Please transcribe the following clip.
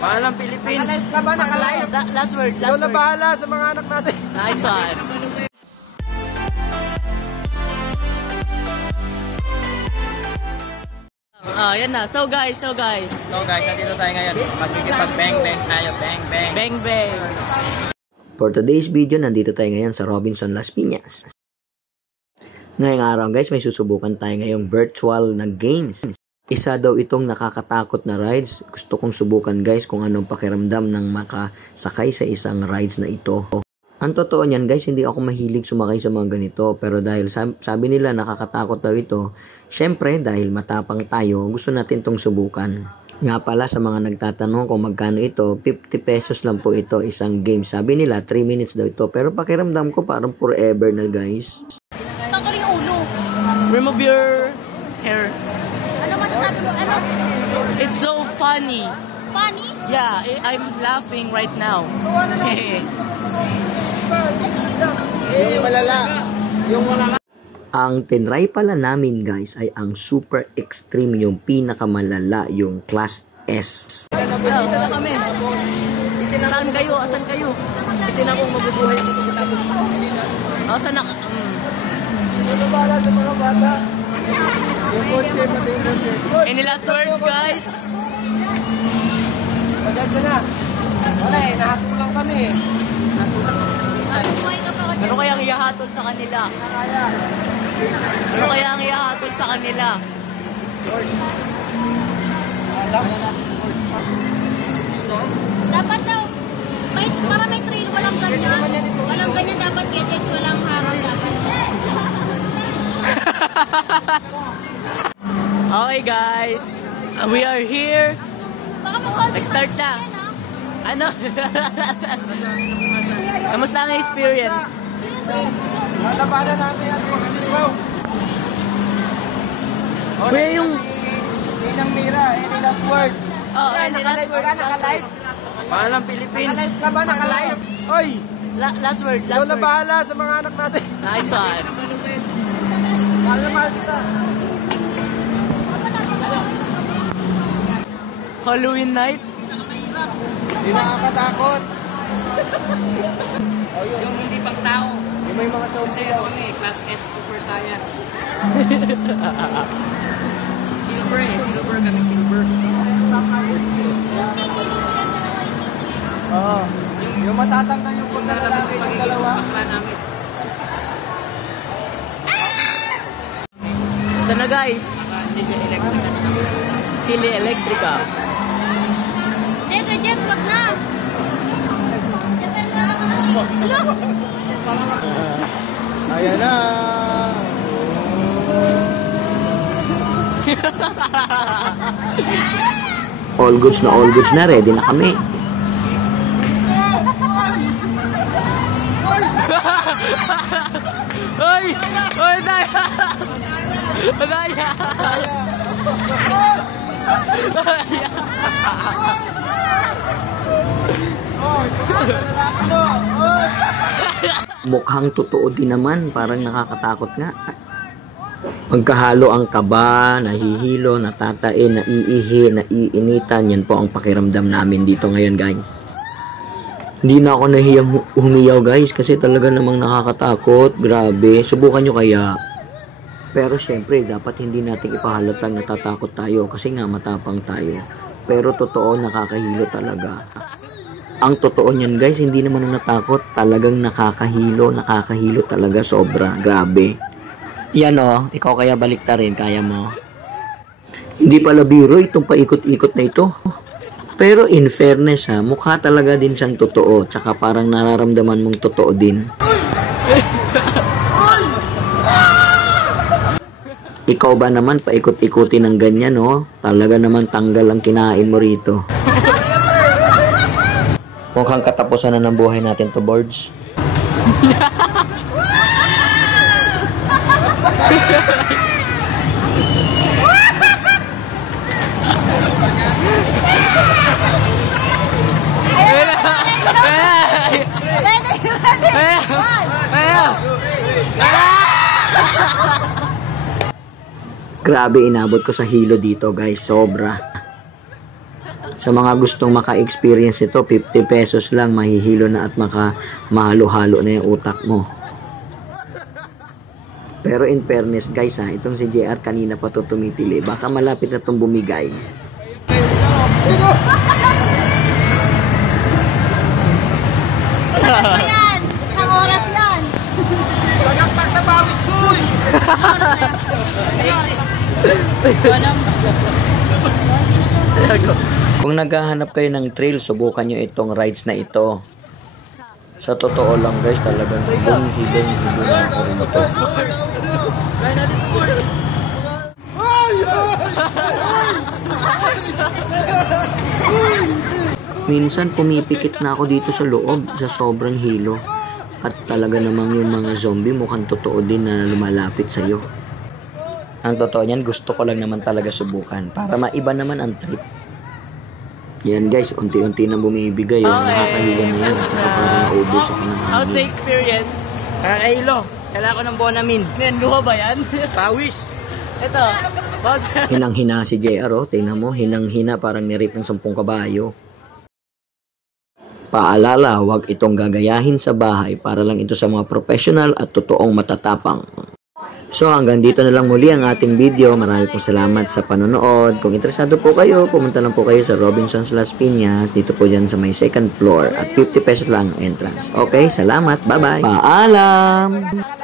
Paalam Philippines. Last word. Ikaw na bahala sa mga anak natin. Nice one. Yan na. So guys, nandito tayo ngayon. Magkikipag-bang-bang tayo. Bang-bang. Bang-bang. For today's video, nandito tayo ngayon sa Robinson Las Piñas. Ngayong araw guys, may susubukan tayo ngayong virtual na games. Isa daw itong nakakatakot na rides. Gusto kong subukan guys kung anong pakiramdam ng makasakay sa isang rides na ito. Ang totoo niyan guys, hindi ako mahilig sumakay sa mga ganito. Pero dahil sabi nila nakakatakot daw ito, syempre dahil matapang tayo, gusto natin itong subukan. Nga pala sa mga nagtatanong kung magkano ito, 50 pesos lang po ito isang game. Sabi nila 3 minutes daw ito. Pero pakiramdam ko parang forever na guys. Tanggal yung ulo. Remove your hair. Ano masasabi mo? Ano? It's so funny. Funny? Yeah, I'm laughing right now. Yung malala. Yung malala. Ang tinry pala namin guys ay ang super extreme, yung pinakamalala, yung class S. Dito na kami. Saan kayo? Asan kayo? Hindi na akong mabubuhay dito katapos. Asan na? Ano bahala sa mga bata? Yung kotse, pati yung kotse. Any last words guys? Pasensya na. Wala eh, nahatol lang kami eh. Ano kaya ang ihahatol sa kanila? Ano kaya ang ihahatol sa kanila? Dapat daw, para may trail, walang ganyan. Walang ganyan dapat, gadgets, walang harang dapat. Okay guys, we are here. Baka mag-hold Nag-start na. Ano? Kamusta ang experience? Lalabanan namin yan. Kuya yung... Inang mira, any last word. Oh, any last word? Paalam Philippines. Naka-live ka ba? Naka-live? Oy! Last word. Ikaw na bahala sa mga anak natin. Nice one. Mahal na mahal kita. Halloween night? Hindi nakakatakot. Yung hindi pang tao. Yung may mga saw-sayaw. Class S Super Saiyan. Silver eh. Silver kami, silver. Oo. Yung matatanggal yung pagkalalaki ng dalawa. Namin. Ito na guys. Sili Electrica. Teka, Jeff, wag na. Hello? Ayan na. All goods na, ready na kami. Hoy! Hoy, Daya! Daya! Daya! Mukhang totoo din naman, parang nakakatakot nga. Magkahalo ang kaba, nahihilo, natatain, naiihi, naiinitan. Yan po ang pakiramdam namin dito ngayon guys. Hindi na ako nahiyang humiyaw guys kasi talaga namang nakakatakot. Grabe, subukan nyo kaya. Pero syempre, dapat hindi natin ipahalatang natatakot tayo kasi nga matapang tayo. Pero totoo, nakakahilo talaga. Ang totoo niyan guys, hindi naman natakot. Talagang nakakahilo talaga sobra. Grabe. Yan o, ikaw kaya baliktarin, kaya mo. Hindi pala biro itong paikot-ikot na ito. Pero in fairness ha, mukha talaga din siyang totoo. Tsaka parang nararamdaman mong totoo din. Ikaw ba naman paikot-ikutin ng ganyan no? Talaga naman tanggal ang kinain mo rito. Mukhang katapusan na ng buhay natin to, boards. Grabe, inabot ko sa hilo dito guys, sobra. Sa mga gustong maka-experience ito, 50 pesos lang, mahihilo na at mahalo-halo na yung utak mo. Pero in fairness guys itong si JR kanina pa to tumitili, baka malapit na itong bumigay. Yan! Isang oras yan! Bagaktak na pawis ko eh. Kung naghahanap kayo ng trail, subukan nyo itong rides na ito. Sa totoo lang guys, talagang hibong na ako rin ito. Minsan pumipikit na ako dito sa loob sa sobrang hilo. At talaga namang yung mga zombie mukhang totoo din na lumalapit sa'yo. Ang totoo niyan, gusto ko lang naman talaga subukan para maiba naman ang trip. Yan guys, unti-unti na bumibigay. Nakakahilo na yan. Tsaka parang naubos ako ng How's the hangin. experience? Kakahilo. Kailangan ko ng Bonamin. Luha ba yan? Pawis. Ito. Hinang-hina si JR, tingnan mo, hinang-hina parang nirip ng 10 kabayo. Paalala, huwag itong gagayahin sa bahay para lang ito sa mga professional at totoong matatapang. So hanggang dito na lang muli ang ating video. Marami pong salamat sa panonood. Kung interesado po kayo, pumunta lang po kayo sa Robinson's Las Piñas. Dito po dyan sa may second floor at 50 pesos lang entrance. Okay, salamat. Bye-bye. Paalam!